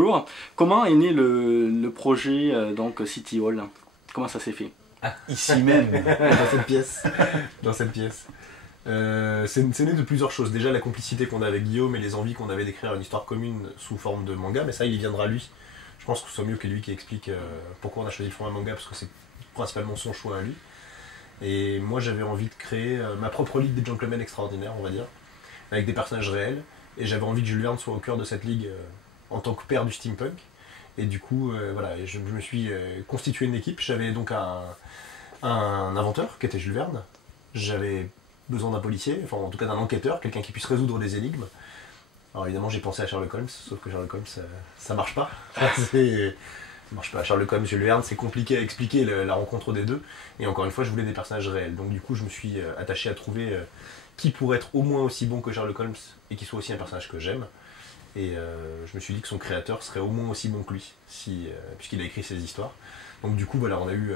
bonjour. Comment est né le projet donc City Hall? Comment ça s'est fait? Ici même, dans cette pièce. Dans cette pièce. C'est né de plusieurs choses. Déjà la complicité qu'on a avec Guillaume et les envies qu'on avait d'écrire une histoire commune sous forme de manga, mais ça il y viendra lui. Je pense que ce soit mieux que lui qui explique pourquoi on a choisi de faire un manga, parce que c'est principalement son choix à lui. Et moi j'avais envie de créer ma propre ligue des gentlemen extraordinaires, on va dire, avec des personnages réels. Et j'avais envie que Jules Verne soit au cœur de cette ligue en tant que père du steampunk. Et du coup, voilà, je me suis constitué une équipe. J'avais donc un inventeur qui était Jules Verne. J'avais besoin d'un policier, enfin en tout cas d'un enquêteur, quelqu'un qui puisse résoudre des énigmes. Alors évidemment j'ai pensé à Sherlock Holmes, sauf que Sherlock Holmes ça marche pas. Ça marche pas. Sherlock Holmes, Jules Verne, c'est compliqué à expliquer la rencontre des deux. Et encore une fois, je voulais des personnages réels. Donc du coup, je me suis attaché à trouver qui pourrait être au moins aussi bon que Sherlock Holmes et qui soit aussi un personnage que j'aime. Et je me suis dit que son créateur serait au moins aussi bon que lui, puisqu'il a écrit ses histoires. Donc du coup, voilà, on a eu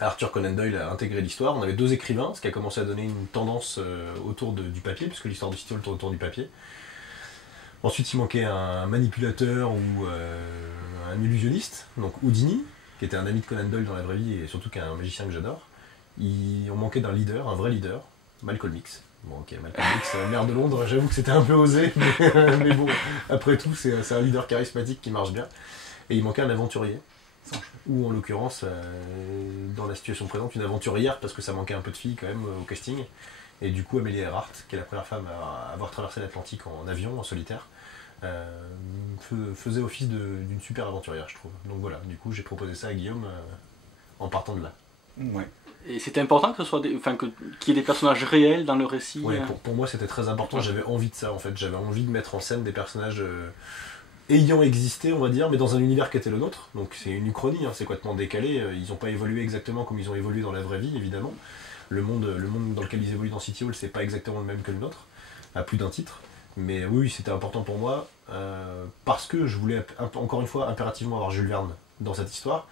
Arthur Conan Doyle a intégré l'histoire. On avait deux écrivains, ce qui a commencé à donner une tendance autour du papier, puisque l'histoire de City Hall tourne autour du papier. Ensuite, il manquait un manipulateur ou un illusionniste, donc Houdini, qui était un ami de Conan Doyle dans la vraie vie et surtout qui est un magicien que j'adore. On manquait d'un leader, un vrai leader, Malcolm X. Bon ok, Malcolm X, maire de Londres, j'avoue que c'était un peu osé, mais bon, après tout, c'est un leader charismatique qui marche bien. Et il manquait un aventurier, ou en l'occurrence, dans la situation présente, une aventurière, parce que ça manquait un peu de filles quand même au casting. Et du coup, Amélie Earhart, qui est la première femme à avoir traversé l'Atlantique en avion, en solitaire, faisait office d'une super aventurière, je trouve. Donc voilà, du coup, j'ai proposé ça à Guillaume en partant de là. Ouais. Et c'était important que ce soit qu'il y ait des personnages réels dans le récit. Ouais, pour moi c'était très important, j'avais envie de ça en fait, j'avais envie de mettre en scène des personnages ayant existé on va dire, mais dans un univers qui était le nôtre, donc c'est une uchronie, hein, c'est complètement décalé, ils n'ont pas évolué exactement comme ils ont évolué dans la vraie vie évidemment, le monde dans lequel ils évoluent dans City Hall c'est pas exactement le même que le nôtre, à plus d'un titre, mais oui c'était important pour moi, parce que je voulais encore une fois impérativement avoir Jules Verne dans cette histoire,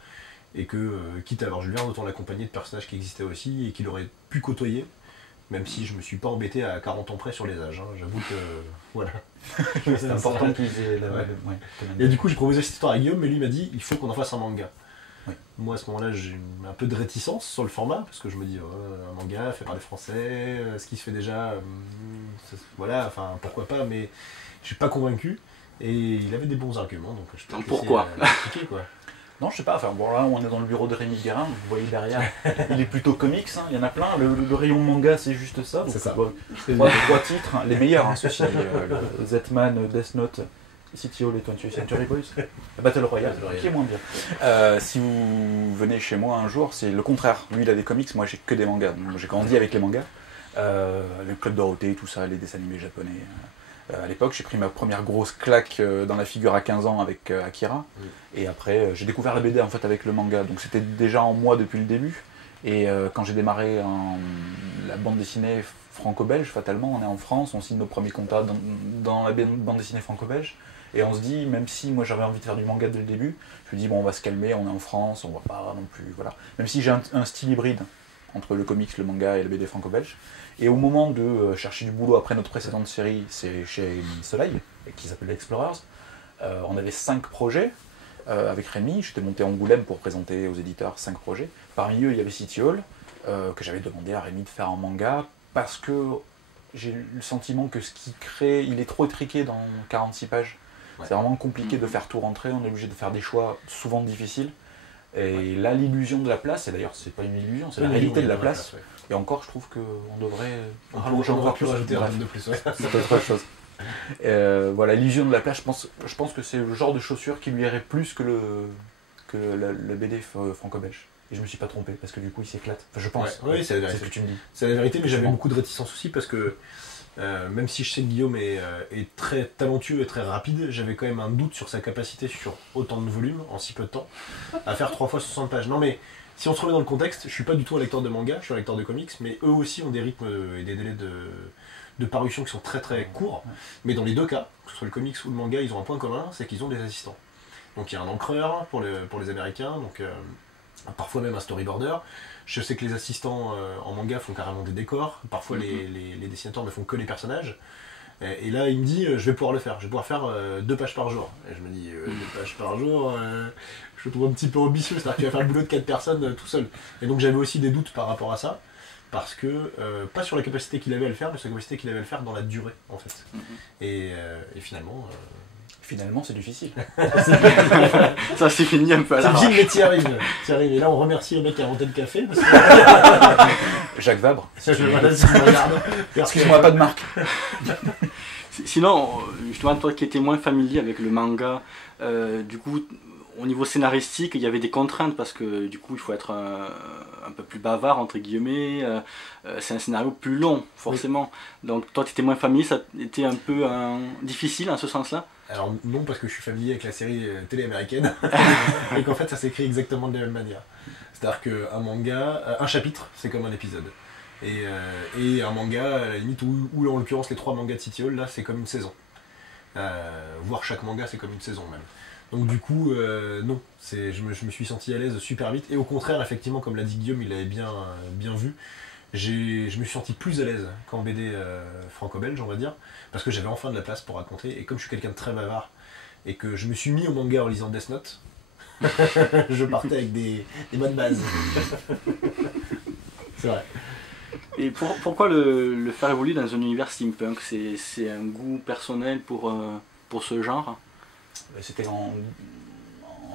et que, quitte à avoir Jules Verne, autant l'accompagner de personnages qui existaient aussi et qu'il aurait pu côtoyer, même si je me suis pas embêté à 40 ans près sur les âges, hein. J'avoue que, voilà. C'est important qu'ils aient la... Ouais. Et du coup j'ai proposé cette histoire à Guillaume, mais lui m'a dit, il faut qu'on en fasse un manga. Oui. Moi à ce moment-là j'ai un peu de réticence sur le format, parce que je me dis, un manga fait par les Français, ce qui se fait déjà, voilà, enfin pourquoi pas, mais je suis pas convaincu, et il avait des bons arguments, donc je peux pourquoi expliquer, quoi. Non, je sais pas, enfin bon là on est dans le bureau de Rémi Guérin, vous voyez derrière, il est plutôt comics, hein. Il y en a plein, le rayon manga c'est juste ça. C'est ça. Trois titres, hein. Les meilleurs, hein, ceux-ci, Z-Man, Death Note, City Hall et 20th Century Boys, Battle Royale, qui est moins bien. Si vous venez chez moi un jour, c'est le contraire, lui il a des comics, moi j'ai que des mangas, donc j'ai grandi avec les mangas, le Club Dorothée, tout ça, les dessins animés japonais. À l'époque, j'ai pris ma première grosse claque dans la figure à 15 ans avec Akira. Et après, j'ai découvert la BD en fait avec le manga. Donc c'était déjà en moi depuis le début. Et quand j'ai démarré la bande dessinée franco-belge, fatalement, on est en France, on signe nos premiers contrats dans la bande dessinée franco-belge. Et on se dit, même si moi j'avais envie de faire du manga dès le début, je me dis, bon, on va se calmer, on est en France, on va pas non plus. Voilà. Même si j'ai un style hybride entre le comics, le manga et la BD franco-belge. Et au moment de chercher du boulot après notre précédente série, c'est chez Soleil, qui s'appelle Explorers, on avait 5 projets avec Rémi. J'étais monté à Angoulême pour présenter aux éditeurs 5 projets. Parmi eux, il y avait City Hall, que j'avais demandé à Rémi de faire en manga, parce que j'ai le sentiment que ce qu'il crée, il est trop étriqué dans 46 pages. Ouais. C'est vraiment compliqué de faire tout rentrer, on est obligé de faire des choix souvent difficiles. Et là, l'illusion de la place, et d'ailleurs, c'est pas une illusion, c'est la réalité de la place. Ouais. Et encore, je trouve qu'on devrait rallonger encore plus. Rajouter un de plus, ouais. C'est autre chose. Voilà, l'illusion de la place, je pense que c'est le genre de chaussure qui lui irait plus que le BD franco-belge. Et je me suis pas trompé, parce que du coup, il s'éclate. Enfin, je pense. Ouais, oui, c'est la vérité. C'est ce que tu me dis. C'est la vérité, mais j'avais beaucoup de réticence aussi, parce que même si je sais que Guillaume est très talentueux et très rapide, j'avais quand même un doute sur sa capacité sur autant de volume, en si peu de temps, à faire 3 fois 60 pages. Non mais, si on se remet dans le contexte, je suis pas du tout un lecteur de manga, je suis un lecteur de comics, mais eux aussi ont des rythmes et des délais de parution qui sont très très courts. Mais dans les deux cas, que ce soit le comics ou le manga, ils ont un point commun, c'est qu'ils ont des assistants. Donc il y a un encreur pour les Américains, donc parfois même un storyboarder. Je sais que les assistants en manga font carrément des décors, parfois les dessinateurs ne font que les personnages. Et là, il me dit, je vais pouvoir le faire. Je vais pouvoir faire 2 pages par jour. Et je me dis, 2 pages par jour, je trouve un petit peu ambitieux. C'est-à-dire qu'il va faire le boulot de 4 personnes tout seul. Et donc j'avais aussi des doutes par rapport à ça. Parce que, pas sur la capacité qu'il avait à le faire, mais sur la capacité qu'il avait à le faire dans la durée, en fait. Et finalement... Finalement, c'est difficile. Ça s'est fini un peu à l'arrache. C'est difficile, mais t'y arrives. Et là, on remercie le mec qui a inventé le café. Parce que... Jacques Vabre. Excuse-moi, pas de marque. Sinon, justement, toi qui étais moins familier avec le manga, du coup, au niveau scénaristique, il y avait des contraintes parce que du coup, il faut être un peu plus bavard, entre guillemets. C'est un scénario plus long, forcément. Oui. Donc, toi, tu étais moins familier, ça était un peu difficile en ce sens-là? Alors, non, parce que je suis familier avec la série télé américaine et qu'en fait, ça s'écrit exactement de la même manière. C'est-à-dire qu'un manga, un chapitre, c'est comme un épisode. Et un manga, à la limite, ou en l'occurrence les 3 mangas de City Hall, là, c'est comme une saison. Voire chaque manga, c'est comme une saison même. Donc du coup, non, je me suis senti à l'aise super vite. Et au contraire, effectivement, comme l'a dit Guillaume, il l'avait bien vu, je me suis senti plus à l'aise qu'en BD franco-belge, on va dire, parce que j'avais enfin de la place pour raconter. Et comme je suis quelqu'un de très bavard, et que je me suis mis au manga en lisant Death Note, je partais avec des bonnes bases. C'est vrai. Et pourquoi le faire évoluer dans un univers steampunk? C'est un goût personnel pour ce genre? C'était en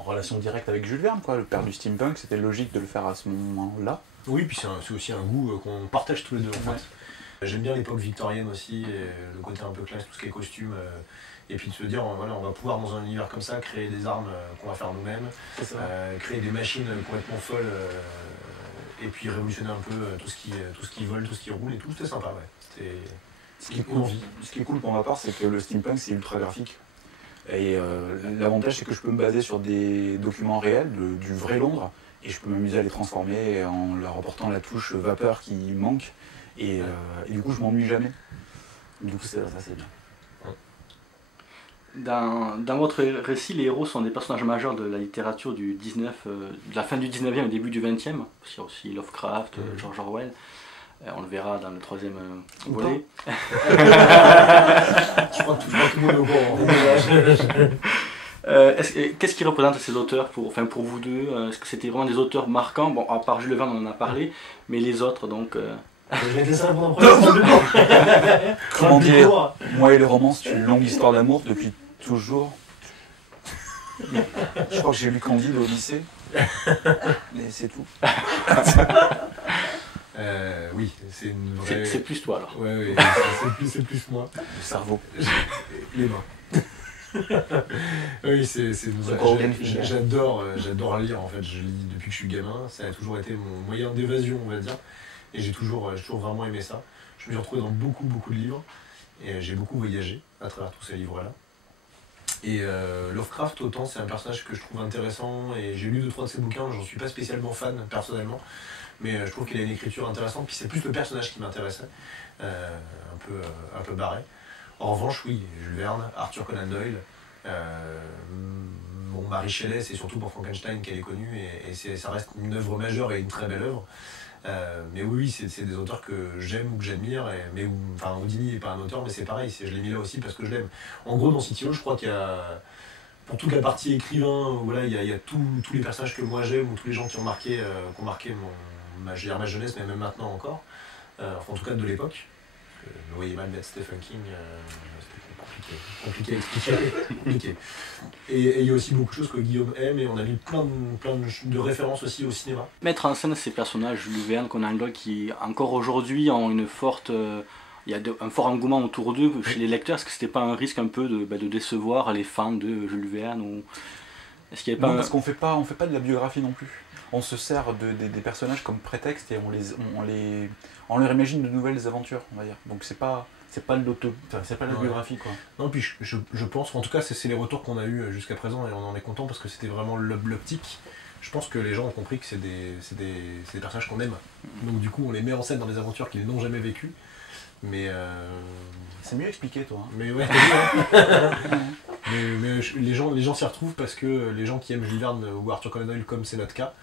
relation directe avec Jules Verne, quoi, le père du steampunk, c'était logique de le faire à ce moment-là. Oui, puis c'est aussi un goût qu'on partage tous les deux en fait. J'aime bien l'époque victorienne aussi, et le côté un peu classe, tout ce qui est costume, et puis de se dire, voilà, on va pouvoir dans un univers comme ça créer des armes qu'on va faire nous-mêmes, créer des machines complètement folles, et puis révolutionner un peu tout ce qui vole, tout ce qui roule et tout, c'était sympa, ouais. Ce qui est cool pour ma part, c'est que le steampunk c'est ultra graphique. Et l'avantage c'est que je peux me baser sur des documents réels, du vrai Londres, et je peux m'amuser à les transformer en leur apportant la touche vapeur qui manque, et du coup je m'ennuie jamais. Du coup ça c'est bien. Dans votre récit, les héros sont des personnages majeurs de la littérature de la fin du 19e et début du 20e. Il y a aussi Lovecraft, George Orwell. On le verra dans le 3e volet. Je crois que tout le monde est au courant. Qu'est-ce qui représente ces auteurs pour vous deux? Est-ce que c'était vraiment des auteurs marquants? Bon, à part Jules Verne, on en a parlé, mais les autres, donc... Je vais te laisser répondre en premier. Comment dire? Moi et les romans, c'est une longue histoire d'amour depuis toujours. Je crois que j'ai lu Candide au lycée. Mais c'est tout. Oui, c'est une vraie... C'est plus toi alors. Ouais, c'est plus moi. Le cerveau. Les mains. Oui, j'adore lire en fait, je lis depuis que je suis gamin, ça a toujours été mon moyen d'évasion on va dire, et j'ai toujours vraiment aimé ça. Je me suis retrouvé dans beaucoup de livres, et j'ai beaucoup voyagé à travers tous ces livres là. Et Lovecraft, autant c'est un personnage que je trouve intéressant, et j'ai lu 2-3 de ses bouquins, j'en suis pas spécialement fan personnellement, mais je trouve qu'il a une écriture intéressante, puis c'est plus le personnage qui m'intéressait, un peu barré. En revanche, oui, Jules Verne, Arthur Conan Doyle, Mary Shelley, c'est surtout pour Frankenstein qu'elle est connue, et ça reste une œuvre majeure et une très belle œuvre. Mais oui, c'est des auteurs que j'aime ou que j'admire, Houdini n'est pas un auteur, mais c'est pareil, je l'ai mis là aussi parce que je l'aime. En gros, dans City Hall, je crois qu'il y a, pour toute la partie écrivain, voilà, il y a tous les personnages que moi j'aime, ou tous les gens qui ont marqué ma jeunesse, mais même maintenant encore, en tout cas de l'époque. Me voyez mal mettre Stephen King, c'était compliqué à expliquer. Compliqué. Et il y a aussi beaucoup de choses que Guillaume aime, et on a mis plein de références aussi au cinéma. Mettre en scène ces personnages, Jules Verne, Conan Doyle, qui encore aujourd'hui ont une forte... il y a un fort engouement autour d'eux chez les lecteurs. Est-ce que c'était pas un risque un peu de décevoir les fans de Jules Verne ou... Est-ce qu'il y avait pas Non, parce qu'on fait pas de la biographie non plus. On se sert des personnages comme prétexte et on leur imagine de nouvelles aventures, on va dire. Donc c'est pas la biographie quoi. Non, puis je pense, en tout cas c'est les retours qu'on a eu jusqu'à présent, et on en est content parce que c'était vraiment l'optique. Je pense que les gens ont compris que c'est des personnages qu'on aime. Donc du coup on les met en scène dans des aventures qu'ils n'ont jamais vécues. Mais c'est mieux expliqué toi. Hein. Mais ouais, mais les gens s'y retrouvent parce que les gens qui aiment Jules Verne ou Arthur Conan Doyle, comme c'est notre cas,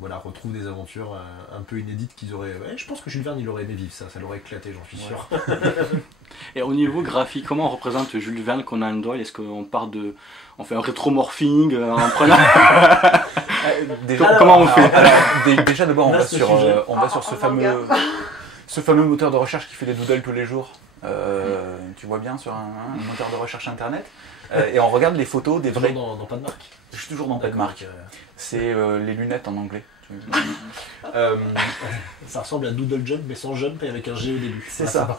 voilà, retrouvent des aventures un peu inédites qu'ils auraient... Ouais, je pense que Jules Verne, il aurait aimé vivre ça l'aurait éclaté, j'en suis sûr. Et au niveau graphique, comment on représente Jules Verne, Conan Doyle? Est-ce qu'on part de... On fait un rétromorphing en prenant... Comment on fait? Déjà d'abord on va sur ce fameux moteur de recherche qui fait des doodles tous les jours. Tu vois bien sur un moteur de recherche internet. Et on regarde les photos des vrais... Dans pas de marque. Je suis toujours dans pas de marque. C'est les lunettes en anglais. Ça ressemble à Doodle Jump mais sans jump et avec un G au début. C'est ça.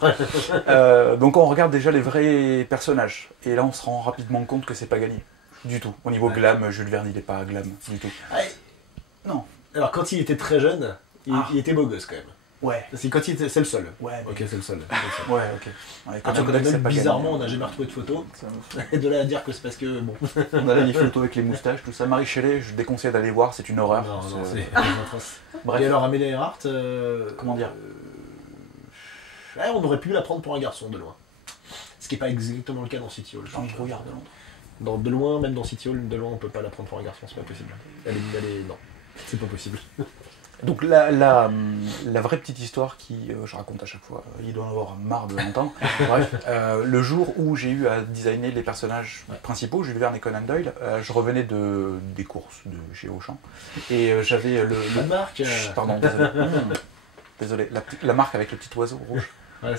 Donc on regarde déjà les vrais personnages. Et là on se rend rapidement compte que c'est pas gagné. Du tout. Au niveau glam, Jules Verne il est pas glam du tout. Non. Alors quand il était très jeune, il était beau gosse quand même. Ouais. C'est quand il était, c'est le seul. Ouais. Ok, c'est le seul. Ouais, ok. Ouais, Quand bizarrement, on n'a jamais retrouvé de photos. Et de là à dire que c'est parce que bon. On a là des photos avec les moustaches, tout ça. Marie Shelley, je déconseille d'aller voir, c'est une horreur. Non, c'est Bref. Et alors Amélie Earhart, comment dire on aurait pu la prendre pour un garçon de loin. Ce qui n'est pas exactement le cas dans City Hall. Dans le brouillard de Londres. De loin, même dans City Hall, de loin, on peut pas la prendre pour un garçon, c'est pas possible. Non, c'est pas possible. Donc la vraie petite histoire qui, je raconte à chaque fois, il doit en avoir marre de l'entendre. Bref, le jour où j'ai eu à designer les personnages principaux, Jules Verne et Conan Doyle, je revenais des courses chez Auchan et j'avais La marque Pardon, désolé. Désolé, la marque avec le petit oiseau rouge. Ouais,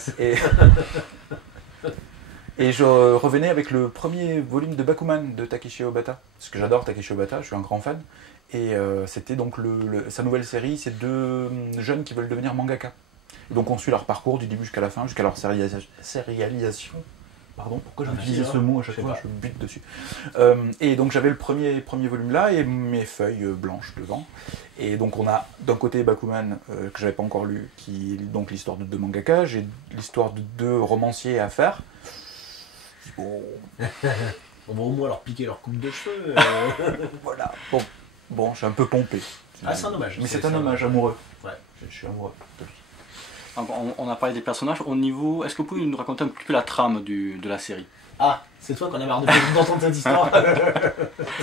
et je revenais avec le premier volume de Bakuman de Takeshi Obata, parce que j'adore Takeshi Obata, je suis un grand fan. Et c'était donc sa nouvelle série, c'est deux jeunes qui veulent devenir mangaka. Et donc on suit leur parcours du début jusqu'à la fin, jusqu'à leur sérialisation. Pardon, pourquoi j'utilisais ce mot à chaque fois, je bute dessus. Et donc j'avais le premier volume là et mes feuilles blanches devant. Et donc on a d'un côté Bakuman, que j'avais pas encore lu, qui est donc l'histoire de deux mangaka, j'ai l'histoire de deux romanciers à faire. Bon. On va au moins leur piquer leur coupe de cheveux. Voilà, bon, je suis un peu pompé. C'est un hommage. Mais c'est un hommage amoureux. Ouais. Je suis amoureux de lui. On a parlé des personnages. Au niveau, est-ce que vous pouvez nous raconter un petit peu la trame de la série? Ah, c'est toi qu'on a marre d'entendre cette histoire.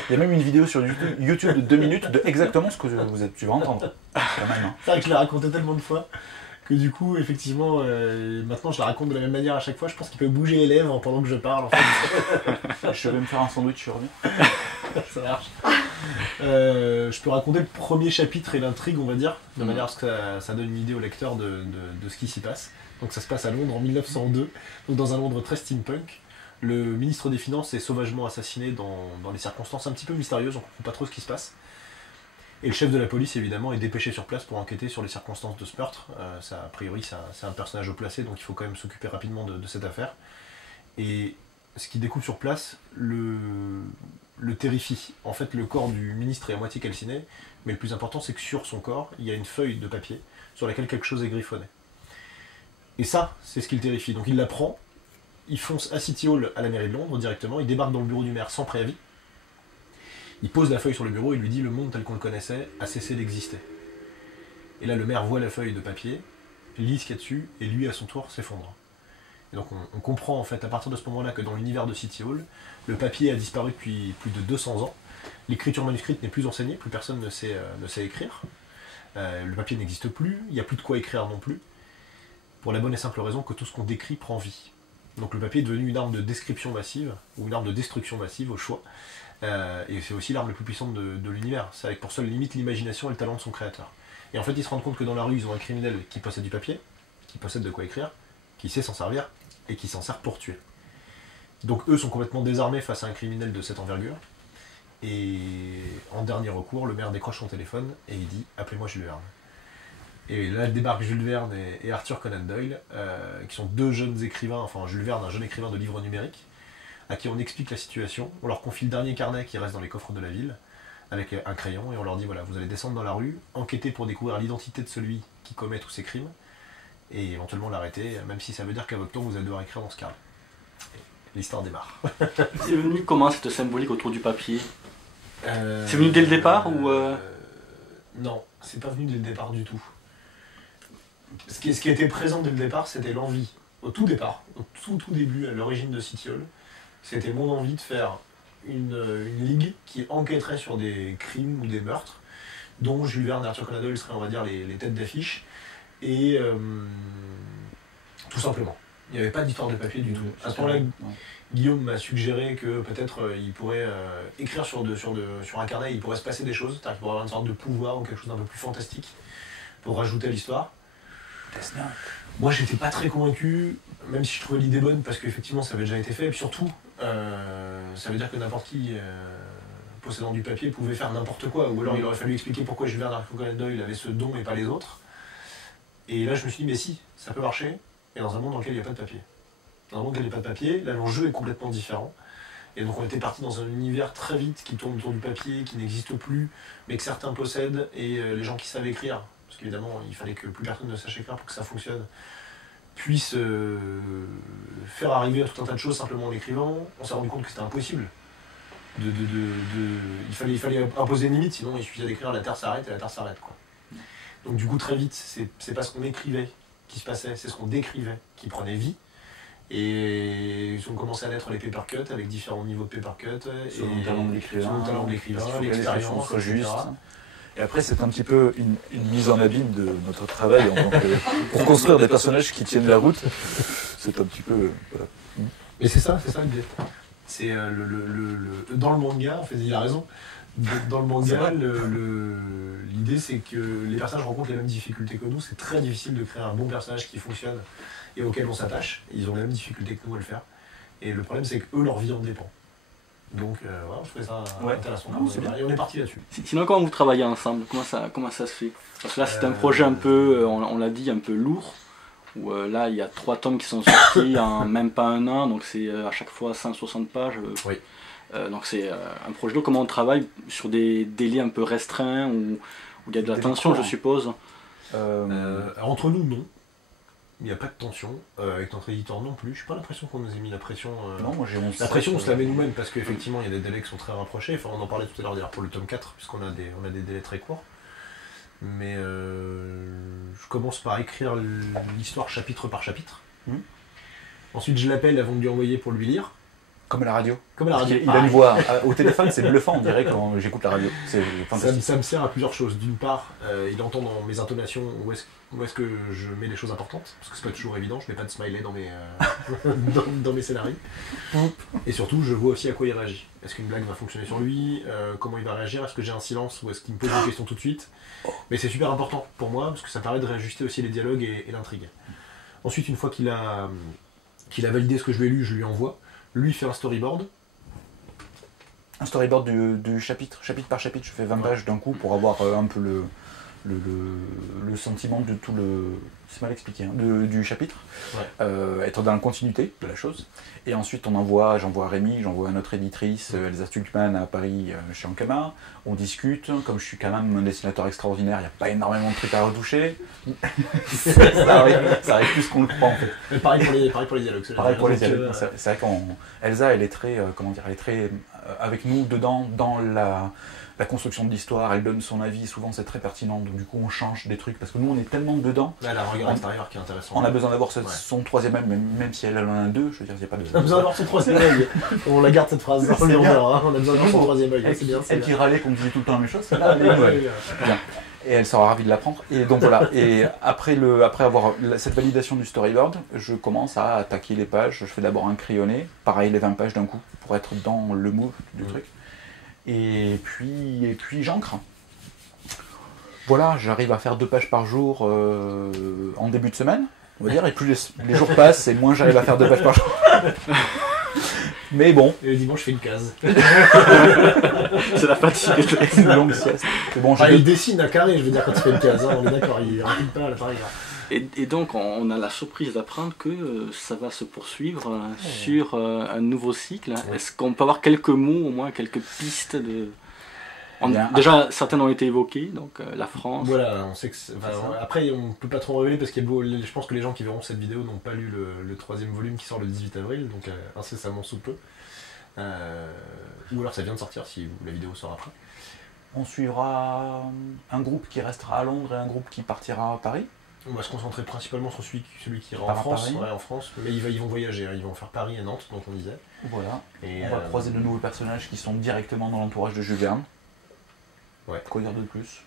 Il y a même une vidéo sur YouTube de 2 minutes de exactement ce que tu vas entendre. C'est vrai que je l'ai raconté tellement de fois que du coup, effectivement, maintenant je la raconte de la même manière à chaque fois. Je pense qu'il peut bouger les lèvres pendant que je parle. En fait. Je vais me faire un sandwich, je reviens. Ça marche. Je peux raconter le premier chapitre et l'intrigue, on va dire, de manière à ce que ça donne une idée au lecteur de ce qui s'y passe. Donc ça se passe à Londres en 1902, donc dans un Londres très steampunk. Le ministre des Finances est sauvagement assassiné dans des circonstances un petit peu mystérieuses, on ne comprend pas trop ce qui se passe. Et le chef de la police, évidemment, est dépêché sur place pour enquêter sur les circonstances de ce meurtre. A priori, c'est un personnage haut placé, donc il faut quand même s'occuper rapidement de cette affaire. Et ce qu'il découvre sur place le terrifie. En fait, le corps du ministre est à moitié calciné, mais le plus important, c'est que sur son corps, il y a une feuille de papier sur laquelle quelque chose est griffonné. Et ça, c'est ce qui le terrifie. Donc il la prend, il fonce à City Hall, à la mairie de Londres, directement, il débarque dans le bureau du maire sans préavis, il pose la feuille sur le bureau et lui dit « Le monde tel qu'on le connaissait a cessé d'exister ». Et là, le maire voit la feuille de papier, lit ce qu'il y a dessus, et lui, à son tour, s'effondre. Et donc on comprend en fait à partir de ce moment-là que dans l'univers de City Hall, le papier a disparu depuis plus de 200 ans, l'écriture manuscrite n'est plus enseignée, plus personne ne sait écrire, le papier n'existe plus, il n'y a plus de quoi écrire non plus, pour la bonne et simple raison que tout ce qu'on décrit prend vie. Donc le papier est devenu une arme de description massive, ou une arme de destruction massive au choix, et c'est aussi l'arme la plus puissante de l'univers, c'est avec pour seule limite l'imagination et le talent de son créateur. Et en fait ils se rendent compte que dans la rue ils ont un criminel qui possède du papier, qui possède de quoi écrire, qui sait s'en servir, et qui s'en sert pour tuer. Donc eux sont complètement désarmés face à un criminel de cette envergure, et en dernier recours, le maire décroche son téléphone, et il dit « Appelez-moi Jules Verne ». Et là débarquent Jules Verne et Arthur Conan Doyle, qui sont deux jeunes écrivains, enfin Jules Verne, un jeune écrivain de livres numériques, à qui on explique la situation, on leur confie le dernier carnet qui reste dans les coffres de la ville, avec un crayon, et on leur dit voilà, vous allez descendre dans la rue, enquêter pour découvrir l'identité de celui qui commet tous ces crimes, et éventuellement l'arrêter, même si ça veut dire qu'à votre tour vous allez devoir écrire dans ce carnet. L'histoire démarre. C'est venu comment cette symbolique autour du papier? C'est venu dès le départ ou Non, c'est pas venu dès le départ du tout. Ce qui était présent dès le départ, c'était l'envie. Au tout départ, au tout début, à l'origine de City Hall, c'était mon envie de faire une ligue qui enquêterait sur des crimes ou des meurtres dont Jules Verne et Arthur Conan Doyle seraient, on va dire, les têtes d'affiche. Et tout simplement. Il n'y avait pas d'histoire de papier du tout. À ce moment-là, Guillaume m'a suggéré que peut-être il pourrait écrire sur un carnet, il pourrait se passer des choses, c'est-à-dire qu'il pourrait avoir une sorte de pouvoir ou quelque chose d'un peu plus fantastique pour rajouter à l'histoire. Moi, j'étais pas très convaincu, même si je trouvais l'idée bonne, parce qu'effectivement, ça avait déjà été fait, et puis surtout, ça veut dire que n'importe qui possédant du papier pouvait faire n'importe quoi, ou alors il aurait fallu expliquer pourquoi Jules Verne et Arthur Conan Doyle avait ce don et pas les autres. Et là, je me suis dit, mais si, ça peut marcher, et dans un monde dans lequel il n'y a pas de papier. Dans un monde dans lequel il n'y a pas de papier, là, l'enjeu est complètement différent. Et donc, on était parti dans un univers très vite qui tourne autour du papier, qui n'existe plus, mais que certains possèdent, et les gens qui savent écrire, parce qu'évidemment, il fallait que plus personne ne sache écrire pour que ça fonctionne, puissent faire arriver à tout un tas de choses simplement en écrivant. On s'est rendu compte que c'était impossible. Il fallait imposer une limite, sinon il suffisait d'écrire la Terre s'arrête et la Terre s'arrête, quoi. Donc du coup, très vite, c'est pas ce qu'on écrivait qui se passait, c'est ce qu'on décrivait qui prenait vie. Et ils ont commencé à naître les papercuts avec différents niveaux de papercuts. Selon le talent de l'écrivain, l'expérience, juste. Et après, c'est un petit peu une mise en abîme de notre travail pour construire des personnages qui tiennent la route. C'est un petit peu... Voilà. Et c'est ça l'idée. C'est dans le manga, en fait, il a raison. Dans le manga, l'idée c'est que les personnages rencontrent les mêmes difficultés que nous. C'est très difficile de créer un bon personnage qui fonctionne et auquel on s'attache. Ils ont les mêmes difficultés que nous à le faire. Et le problème c'est qu'eux, leur vie en dépend. Donc voilà, je trouvais ça intéressant. Et on est parti là-dessus. Sinon, comment vous travaillez ensemble? Comment ça se fait? Parce que là, c'est un projet un peu, on l'a dit, un peu lourd. Où là, il y a 3 tomes qui sont sortis en même pas un an. Donc c'est à chaque fois 160 pages. Oui. Donc c'est un projet lourd. Comment on travaille sur des délais un peu restreints où il y a de la tension, je suppose? Entre nous, non. Il n'y a pas de tension. Avec notre éditeur non plus. Je n'ai pas l'impression qu'on nous ait mis la pression. Non, moi j'ai la pression, on se la met nous-mêmes parce qu'effectivement, il y a des délais qui sont très rapprochés. Enfin, on en parlait tout à l'heure d'ailleurs pour le tome 4, puisqu'on a des délais très courts. Mais je commence par écrire l'histoire chapitre par chapitre. Ensuite, je l'appelle avant de lui envoyer pour lui lire. Comme à la radio. Comme à la radio. Il a une voix. Au téléphone, c'est bluffant, on dirait, quand j'écoute la radio. C'est fantastique. Ça me sert à plusieurs choses. D'une part, il entend dans mes intonations où est-ce que je mets les choses importantes. Parce que c'est pas toujours évident, je mets pas de smiley dans mes, dans mes scénarios. Et surtout, je vois aussi à quoi il réagit. Est-ce qu'une blague va fonctionner sur lui? Comment il va réagir? Est-ce que j'ai un silence ou est-ce qu'il me pose une question tout de suite? Mais c'est super important pour moi parce que ça permet de réajuster aussi les dialogues et l'intrigue. Ensuite, une fois qu'il a validé ce que je lui ai lu, je lui envoie. Lui fait un storyboard. Un storyboard du chapitre par chapitre. Je fais 20 pages d'un coup pour avoir un peu le sentiment de tout le... C'est mal expliqué, hein, du chapitre. Être dans la continuité de la chose. Et ensuite, j'envoie à Rémi, j'envoie à notre éditrice, Elsa Stultman à Paris, chez Ankama. On discute. Comme je suis quand même un dessinateur extraordinaire, il n'y a pas énormément de trucs à retoucher. ça arrive plus qu'on le croit en fait. Mais pareil pour les dialogues. Pareil pour les dialogues. C'est vrai qu'Elsa, elle est très, elle est très avec nous dedans, dans la construction de l'histoire, elle donne son avis, souvent c'est très pertinent, donc du coup on change des trucs, parce que nous on est tellement dedans. Là, la regard extérieur qui est intéressant. On a besoin d'avoir son troisième œil, même si elle en a un deux, je veux dire, il n'y a pas de... On a besoin d'avoir son troisième œil. On la garde cette phrase, on a besoin d'avoir son troisième œil. Elle qui râlait qu'on disait tout le temps la même chose, là, elle est nouvelle. Et elle sera ravie de l'apprendre. Et donc voilà, et après avoir cette validation du storyboard, je commence à attaquer les pages, je fais d'abord un crayonné, pareil les 20 pages d'un coup, pour être dans le mood du truc. Et puis j'encre. Voilà, j'arrive à faire 2 pages par jour en début de semaine, on va dire, et plus les jours passent, et moins j'arrive à faire 2 pages par jour. Mais bon. Et le dimanche, je fais une case. C'est la fatigue. Une longue sieste. Bon, il dessine à carré, je veux dire, quand il fait une case, hein, on est d'accord, il rapide pas à l'appareil. Et donc, on a la surprise d'apprendre que ça va se poursuivre sur un nouveau cycle. Est-ce qu'on peut avoir quelques mots, au moins quelques pistes de... Déjà, certaines ont été évoquées, donc la France. Voilà, on sait que après, on ne peut pas trop révéler parce que je pense que les gens qui verront cette vidéo n'ont pas lu le 3e volume qui sort le 18 avril, donc incessamment sous peu. Ou alors ça vient de sortir si la vidéo sort après. On suivra un groupe qui restera à Londres et un groupe qui partira à Paris. On va se concentrer principalement sur celui qui ira en France, mais ils vont voyager, hein, ils vont faire Paris et Nantes, donc on disait. Voilà, et on va croiser de nouveaux personnages qui sont directement dans l'entourage de Jules Verne. Ouais. Quoi dire de plus?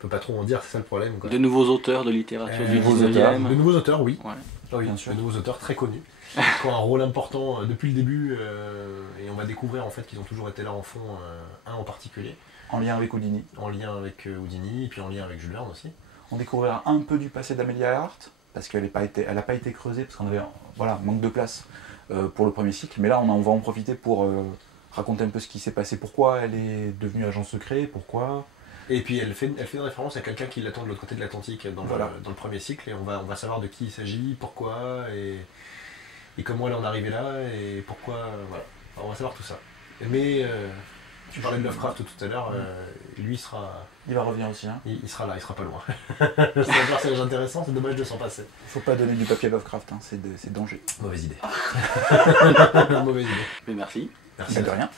peut pas trop en dire, c'est ça le problème. Quoi. De nouveaux auteurs de littérature du nouveaux 19e. De nouveaux auteurs, oui. Ouais. Oui, Bien sûr. de nouveaux auteurs très connus, qui ont un rôle important depuis le début, et on va découvrir en fait qu'ils ont toujours été là en fond, un en particulier. En lien avec Houdini. En lien avec Houdini, et puis en lien avec Jules Verne aussi. On découvrira un peu du passé d'Amelia Earhart, parce qu'elle n'a pas été creusée, parce qu'on avait manque de place pour le premier cycle. Mais là, on va en profiter pour raconter un peu ce qui s'est passé, pourquoi elle est devenue agent secret, pourquoi... Et puis elle fait une référence à quelqu'un qui l'attend de l'autre côté de l'Atlantique dans le premier cycle, et on va savoir de qui il s'agit, pourquoi, et comment elle en est arrivée là, et pourquoi, voilà. Alors, on va savoir tout ça. Mais tu parlais de Lovecraft tout à l'heure, lui il va revenir aussi. Hein. Il sera là, il sera pas loin. C'est un personnage intéressant, c'est dommage de s'en passer. Faut pas donner du papier à Lovecraft, hein, c'est danger. Mauvaise idée. Mauvaise idée. Mais merci. Merci. De rien.